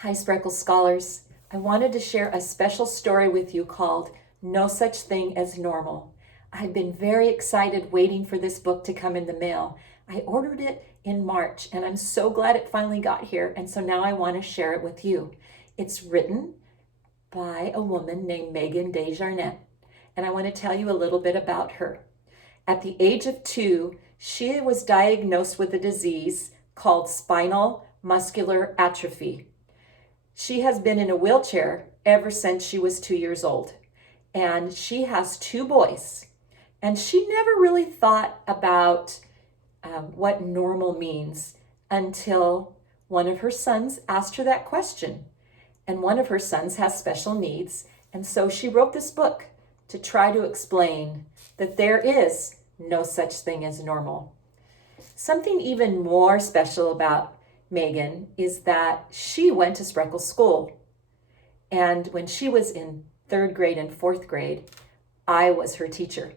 Hi, Spreckels Scholars. I wanted to share a special story with you called No Such Thing as Normal. I've been very excited waiting for this book to come in the mail. I ordered it in March and I'm so glad it finally got here, and so now I want to share it with you. It's written by a woman named Megan Desjardins, and I want to tell you a little bit about her. At the age of 2, she was diagnosed with a disease called spinal muscular atrophy. She has been in a wheelchair ever since she was 2 years old, and she has 2 boys. And she never really thought about what normal means until one of her sons asked her that question. And one of her sons has special needs, and so she wrote this book to try to explain that there is no such thing as normal. Something even more special about Megan is that she went to Spreckels School. And when she was in 3rd grade and 4th grade, I was her teacher.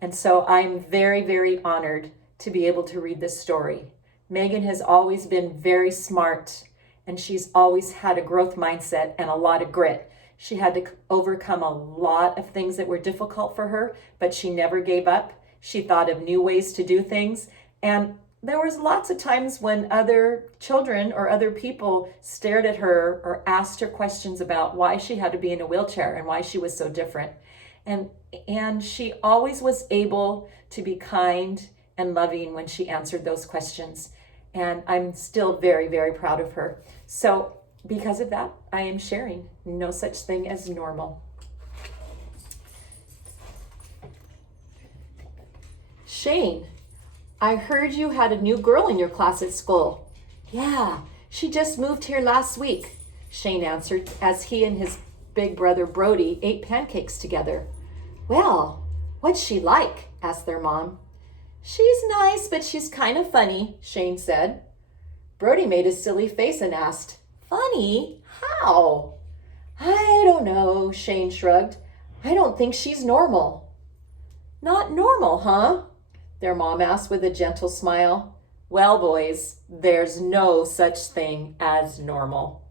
And so I'm very, very honored to be able to read this story. Megan has always been very smart, and she's always had a growth mindset and a lot of grit. She had to overcome a lot of things that were difficult for her, but she never gave up. She thought of new ways to do things, and there was lots of times when other children or other people stared at her or asked her questions about why she had to be in a wheelchair and why she was so different. And she always was able to be kind and loving when she answered those questions. And I'm still very, very proud of her. So because of that, I am sharing No Such Thing as Normal. Shane, I heard you had a new girl in your class at school. Yeah, she just moved here last week, Shane answered as he and his big brother Brody ate pancakes together. Well, what's she like? Asked their mom. She's nice, but she's kind of funny, Shane said. Brody made a silly face and asked, Funny? How? I don't know, Shane shrugged. I don't think she's normal. Not normal, huh? Their mom asked with a gentle smile. Well, boys, there's no such thing as normal.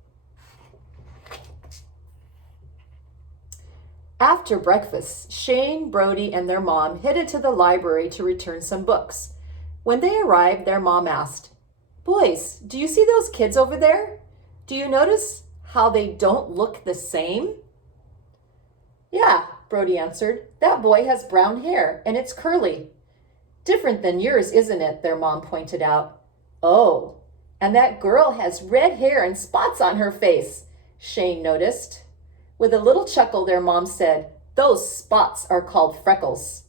After breakfast, Shane, Brody, and their mom headed to the library to return some books. When they arrived, their mom asked, Boys, do you see those kids over there? Do you notice how they don't look the same? Yeah, Brody answered. That boy has brown hair, and it's curly. Different than yours, isn't it? Their mom pointed out. Oh, and that girl has red hair and spots on her face, Shane noticed. With a little chuckle, their mom said, Those spots are called freckles.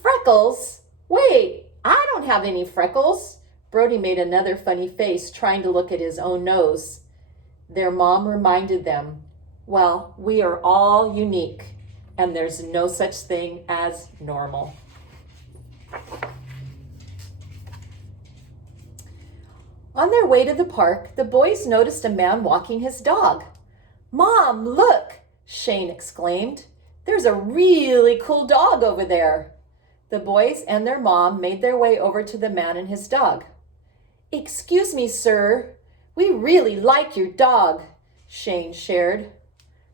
Freckles? Wait, I don't have any freckles. Brody made another funny face, trying to look at his own nose. Their mom reminded them, Well, we are all unique, and there's no such thing as normal. On their way to the park, the boys noticed a man walking his dog. Mom, look, Shane exclaimed. There's a really cool dog over there. The boys and their mom made their way over to the man and his dog. Excuse me, sir. We really like your dog, Shane shared.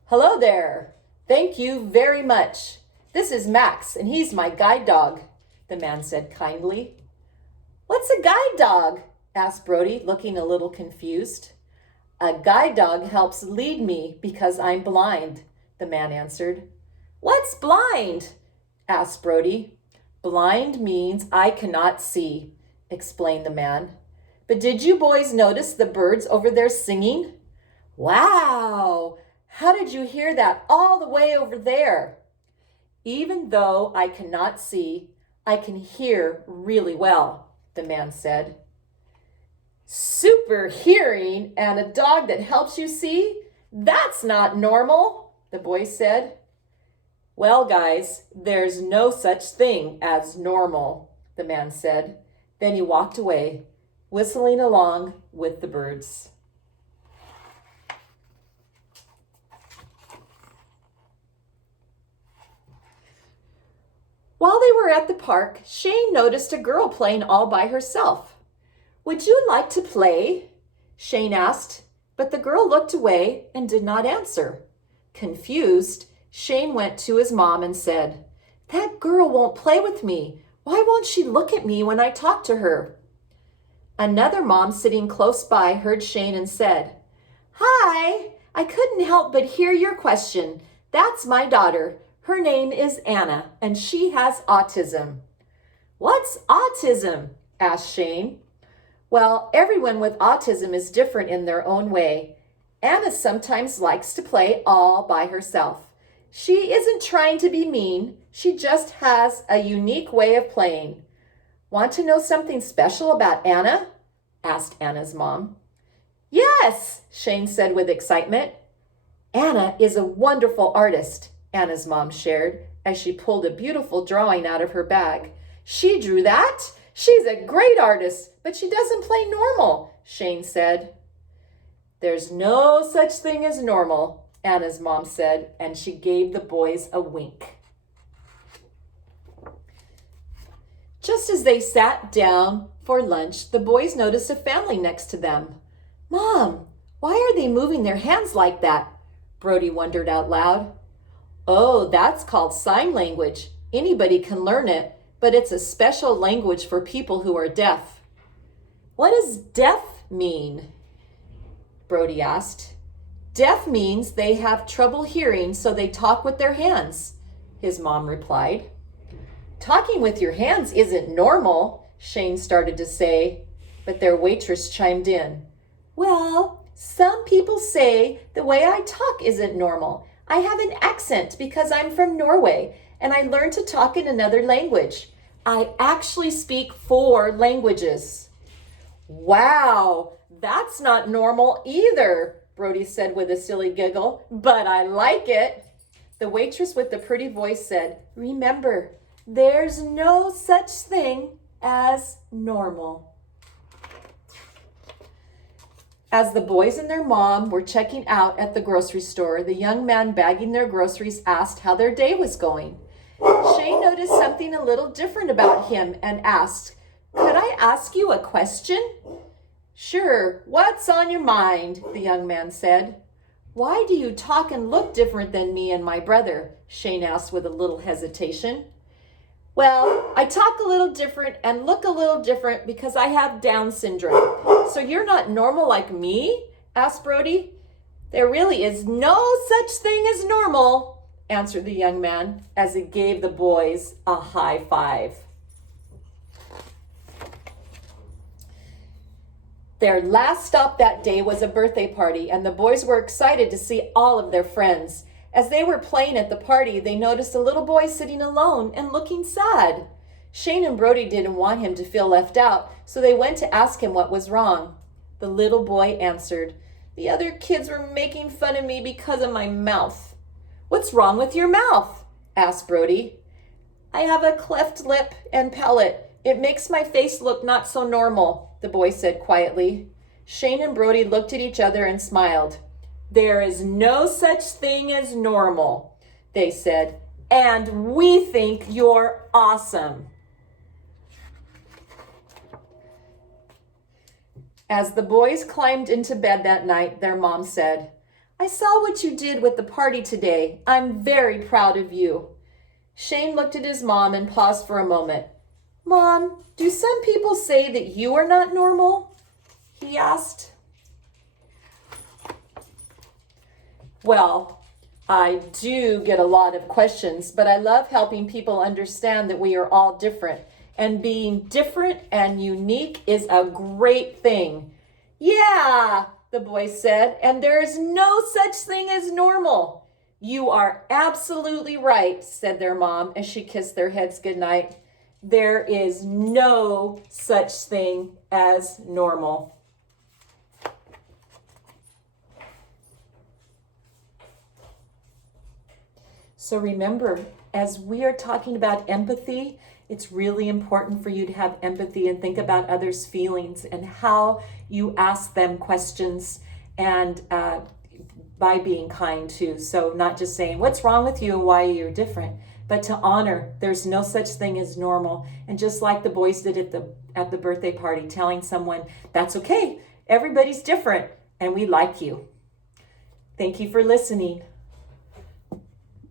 Hello there. Thank you very much. This is Max, and he's my guide dog, the man said kindly. What's a guide dog? Asked Brody, looking a little confused. A guide dog helps lead me because I'm blind, the man answered. What's blind? Asked Brody. Blind means I cannot see, explained the man. But did you boys notice the birds over there singing? Wow! How did you hear that all the way over there? Even though I cannot see, I can hear really well, the man said. Super hearing and a dog that helps you see? That's not normal, the boy said. Well, guys, there's no such thing as normal, the man said. Then he walked away, whistling along with the birds. While they were at the park, Shane noticed a girl playing all by herself. Would you like to play? Shane asked. But the girl looked away and did not answer. Confused, Shane went to his mom and said, "That girl won't play with me. Why won't she look at me when I talk to her?" Another mom sitting close by heard Shane and said, "Hi, I couldn't help but hear your question. That's my daughter. Her name is Anna, and she has autism." "What's autism?" asked Shane. "Well, everyone with autism is different in their own way. Anna sometimes likes to play all by herself. She isn't trying to be mean. She just has a unique way of playing. Want to know something special about Anna?" asked Anna's mom. "Yes," Shane said with excitement. "Anna is a wonderful artist," Anna's mom shared as she pulled a beautiful drawing out of her bag. "She drew that. She's a great artist, but she doesn't play normal," Shane said. "There's no such thing as normal," Anna's mom said, and she gave the boys a wink. Just as they sat down for lunch, the boys noticed a family next to them. "Mom, why are they moving their hands like that?" Brody wondered out loud. "Oh, that's called sign language. Anybody can learn it, but it's a special language for people who are deaf." "What does deaf mean?" Brody asked. "Deaf means they have trouble hearing, so they talk with their hands," his mom replied. "Talking with your hands isn't normal," Shane started to say, but their waitress chimed in. "Well, some people say the way I talk isn't normal. I have an accent because I'm from Norway, and I learned to talk in another language. I actually speak 4 languages." "Wow, that's not normal either," Brody said with a silly giggle, "but I like it." The waitress with the pretty voice said, "Remember, there's no such thing as normal." As the boys and their mom were checking out at the grocery store, the young man bagging their groceries asked how their day was going. Shane noticed something a little different about him and asked, "Could I ask you a question?" "Sure, what's on your mind?" the young man said. "Why do you talk and look different than me and my brother?" Shane asked with a little hesitation. "Well, I talk a little different and look a little different because I have Down syndrome. So you're not normal like me?" asked Brody. "There really is no such thing as normal," answered the young man as he gave the boys a high five. Their last stop that day was a birthday party, and the boys were excited to see all of their friends. As they were playing at the party, they noticed a little boy sitting alone and looking sad. Shane and Brody didn't want him to feel left out, so they went to ask him what was wrong. The little boy answered, "The other kids were making fun of me because of my mouth." "What's wrong with your mouth?" asked Brody. "I have a cleft lip and palate. It makes my face look not so normal," the boy said quietly. Shane and Brody looked at each other and smiled. "There is no such thing as normal," they said, "and we think you're awesome." As the boys climbed into bed that night, their mom said, "I saw what you did with the party today. I'm very proud of you." Shane looked at his mom and paused for a moment. "Mom, do some people say that you are not normal?" he asked. "Well, I do get a lot of questions, but I love helping people understand that we are all different, and being different and unique is a great thing." "Yeah," the boy said, "and there is no such thing as normal." "You are absolutely right," said their mom as she kissed their heads goodnight. There is no such thing as normal. So remember, as we are talking about empathy, it's really important for you to have empathy and think about others' feelings and how you ask them questions, and by being kind too. So not just saying, "What's wrong with you and why you're different?" but to honor there's no such thing as normal. And just like the boys did at the birthday party, telling someone, "That's okay. Everybody's different. and we like you. Thank you for listening.